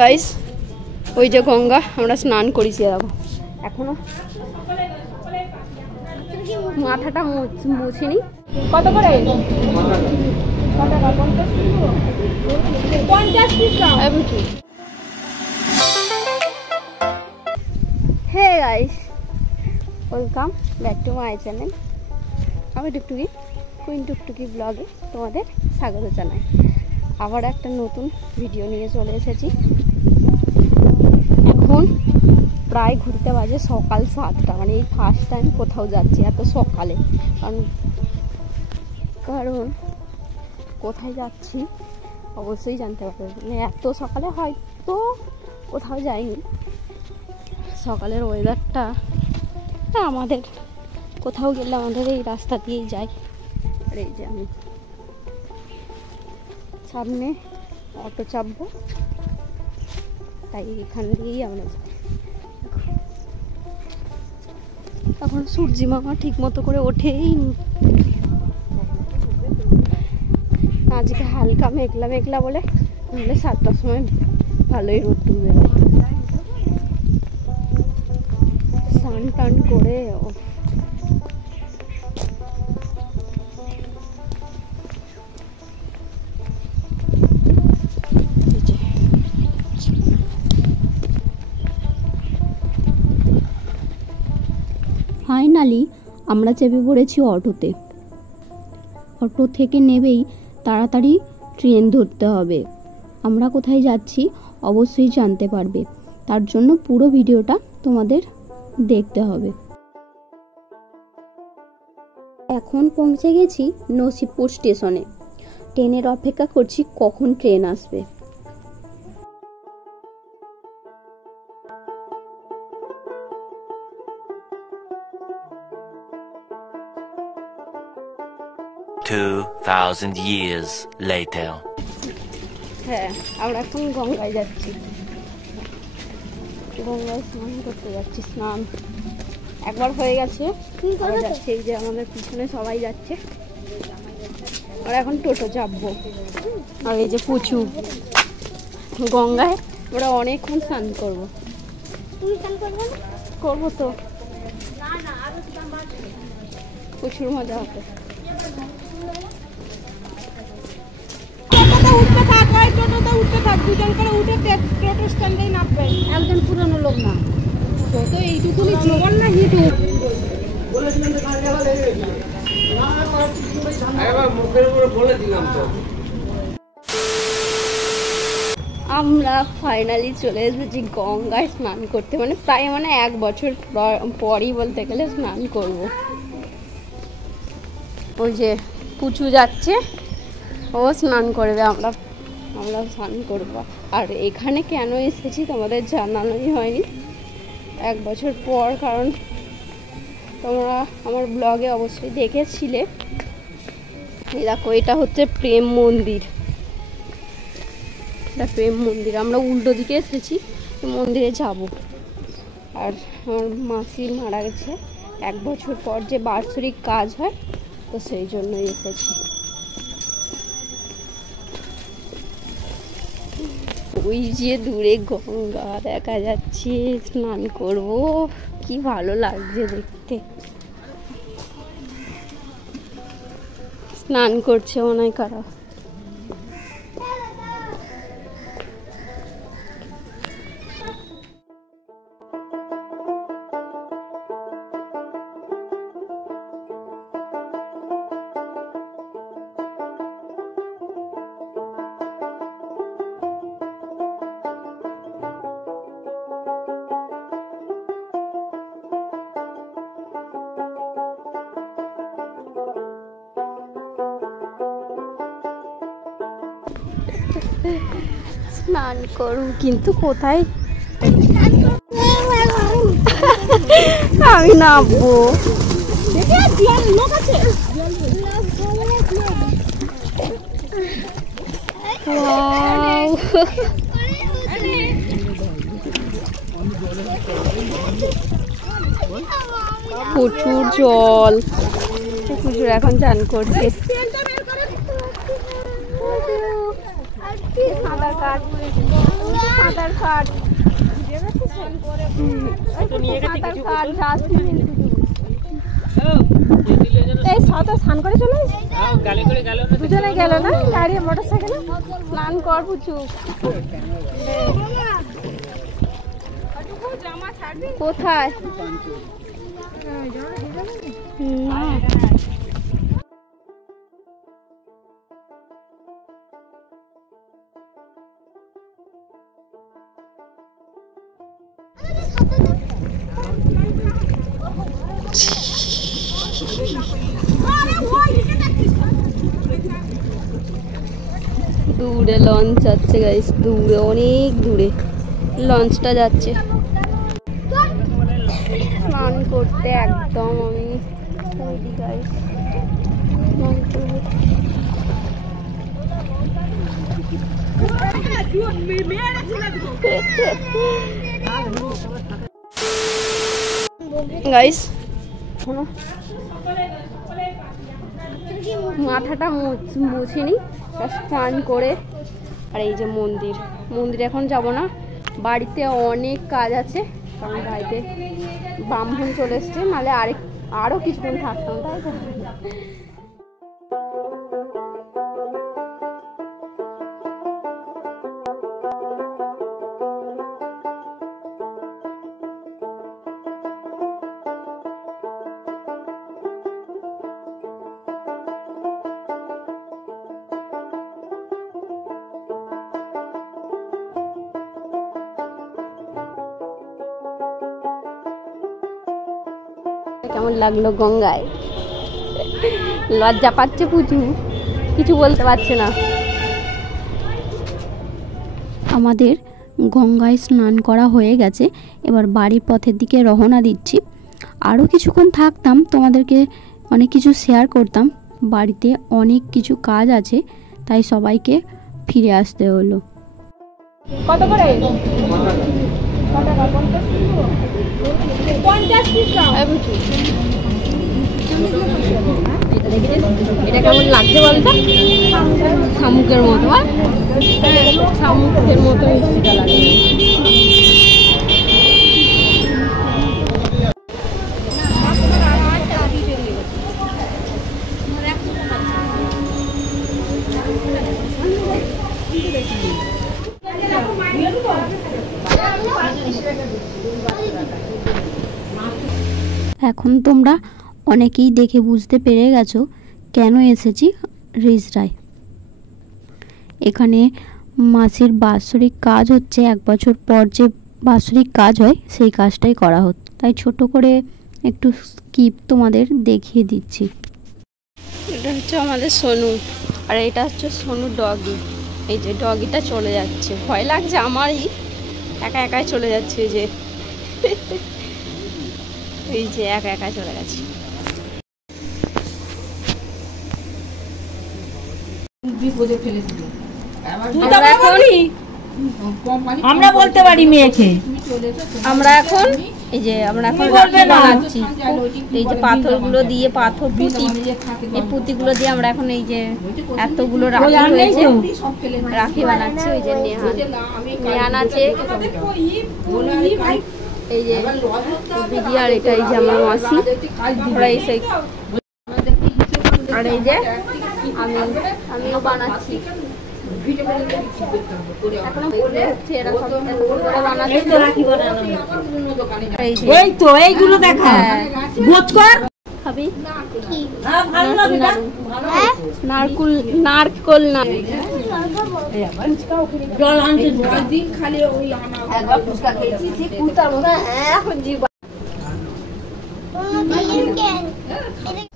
Guys ওই যে গঙ্গা আমরা স্নান করেছি দেখো এখনো মাথাটা মুছিনি। কত করে? Hey guys welcome back to my channel. আমি টুকটুকি কুইন টুকটুকি ব্লগে তোমাদের স্বাগত জানাই। আবার একটা নতুন ভিডিও নিয়ে চলে এসেছি। এখন প্রায় ঘুরতে বাজে সকাল 7টা, মানে এই ফার্স্ট টাইম কোথাও যাচ্ছি এত সকালে। কারণ কোথায় যাচ্ছি অবশ্যই জানতে পারবে, মানে এত সকালে হয়তো কোথাও যাইনি। সকালের ওয়েদারটা আমাদের কোথাও গেলে আমাদের এই রাস্তা দিয়েই যাই। আর এই যে আমি সামনে অটো চাপবো, তাই এখান দিয়েই আমরা যাই। এখন সূর্যি মামা ঠিক মতো করে ওঠেই নি। আজকে হালকা মেঘলা মেঘলা বলে, নাহলে 7টার সময় ভালোই রোদ তুলবে। স্নান টান করে ফাইনালি আমরা চেপে পড়েছি অটোতে। অটো থেকে নেবেই তাড়াতাড়ি ট্রেন ধরতে হবে। আমরা কোথায় যাচ্ছি অবশ্যই জানতে পারবে, তার জন্য পুরো ভিডিওটা তোমাদের দেখতে হবে। এখন পৌঁছে গেছি নসিবপুর স্টেশনে। ট্রেনের অপেক্ষা করছি কখন ট্রেন আসবে। years later. হ্যাঁ, আমরা এখন গঙ্গায় যাচ্ছি। গঙ্গায় স্নান করতে যাচ্ছি। স্নান একবার হয়ে গেছে, যাচ্ছে। এই যে আমাদের পিছনে সবাই যাচ্ছে। আমরা এখন টোটো চাপবো। আর এই যে পুচু গঙ্গায় আমরা অনেকক্ষণ স্নান করবো। তুমি স্নান করবে না? করবো তো, প্রচুর মজা হবে। একজন পুরনো লোক না, তো এইটুকুনি জীবন না হিটু। আমরা ফাইনালি চলে এসেছি গঙ্গায় স্নান করতে। মানে প্রায় 1 বছর পরই বলতে গেলে স্নান করব। ওই যে পুচু যাচ্ছে, ও স্নান করবে, আমরা স্নান করবো। আর এখানে কেন এসেছি তোমাদের জানানোই হয়নি 1 বছর পর, কারণ তোমরা আমার ব্লগে অবশ্যই দেখেছিলে। এই দেখো, এটা হচ্ছে প্রেম মন্দির। এটা প্রেম মন্দির। আমরা উল্টো দিকে এসেছি, মন্দিরে যাব। আর আমার মাসি মারা গেছে 1 বছর পর, যে বাৎসরিক কাজ হয়, তো সেই জন্যই এসেছি। ওই যে দূরে গঙ্গা দেখা যাচ্ছে, স্নান করব, কি ভালো লাগছে দেখতে। স্নান করছে মনে হয় কারা। স্নান করুন, কিন্তু কোথায় আমি নামবো? প্রচুর জল, প্রচুর এখন চান করছে। সাঁতার কাট, সাঁতার কাট, এই সাঁতার স্নান করে চলে দুজনে গেল না গাড়ি মোটর সাইকেলে। স্নান কর পুচু। কোথায় দূরে লঞ্চ যাচ্ছে গাইস, দূরে অনেক দূরে লঞ্চটা যাচ্ছে। স্নান করতে একদম আমি রেডি গাইস। গাইস মাথাটা মুছিনি, স্নান করে। আর এই যে মন্দির, মন্দিরে এখন যাব না, বাড়িতে অনেক কাজ আছে, কারণ বাড়িতে ব্রাহ্মণ চলে এসছে, নাহলে আরও কিছুক্ষণ থাকতাম, তাই তো। কেমন লাগলো গঙ্গায়? লজ্জা পাচ্ছে পুচু, কিছু বলতে পারছে না। আমাদের গঙ্গায় স্নান করা হয়ে গেছে, এবার বাড়ির পথের দিকে রওনা দিচ্ছি। আরও কিছুক্ষণ থাকতাম, তোমাদেরকে অনেক কিছু শেয়ার করতাম। বাড়িতে অনেক কিছু কাজ আছে, তাই সবাইকে ফিরে আসতে হলো। কত করে? এটা কেমন লাগছে বলতো? শামুকের মতো, শামুকের মতো মিষ্টিটা লাগে। এখন তোমরা অনেকেই দেখে বুঝতে পেরে গেছো কেন এসেছি রিজরায়। এখানে মাসির বাৎসরিক কাজ হচ্ছে, 1 বছর পর যে বাৎসরিক কাজ হয় সেই কাজটাই করা হচ্ছে, তাই ছোট করে একটু স্কিপ তোমাদের দেখিয়ে দিচ্ছি। এটা হচ্ছে আমাদের সোনু, আর এটা হচ্ছে সোনু ডগি। এই যে ডগিটা চলে যাচ্ছে, ভয় লাগছে আমারই, একা একাই চলে যাচ্ছে। এই যে একা একা চলে গেছে। আমরা বলতে পারি মেয়েকে, আমরা এখন এই যে আমরা এখন বানাচ্ছি, এই যে পাথরগুলো দিয়ে, পাথর পুঁতি, এই পুঁতিগুলো দিয়ে আমরা এখন এই যে এতগুলো রাখি হয়েছে, রাখি বানাচ্ছি। ওই যে নেহান আছে, এই যে দিদি, আর এটা এই যে আমার মাসি, আমরা এই সেই, আর এই যে আমিও বানাচ্ছি। এইগুলো দেখা খাবি নারকল না জল আনতে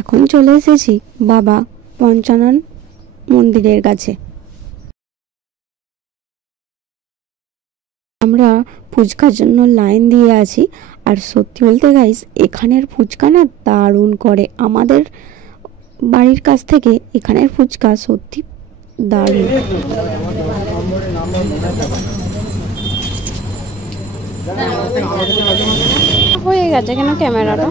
এখন চলে এসেছি বাবা পঞ্চানন মন্দিরের কাছে। আমরা ফুচকার জন্য লাইন দিয়ে আছি, আর সত্যি বলতে গাইস এখানের ফুচকা না দারুণ করে। আমাদের বাড়ির কাছ থেকে এখানের ফুচকা সত্যি দারুণ। হয়ে গেছে কেন ক্যামেরাটা?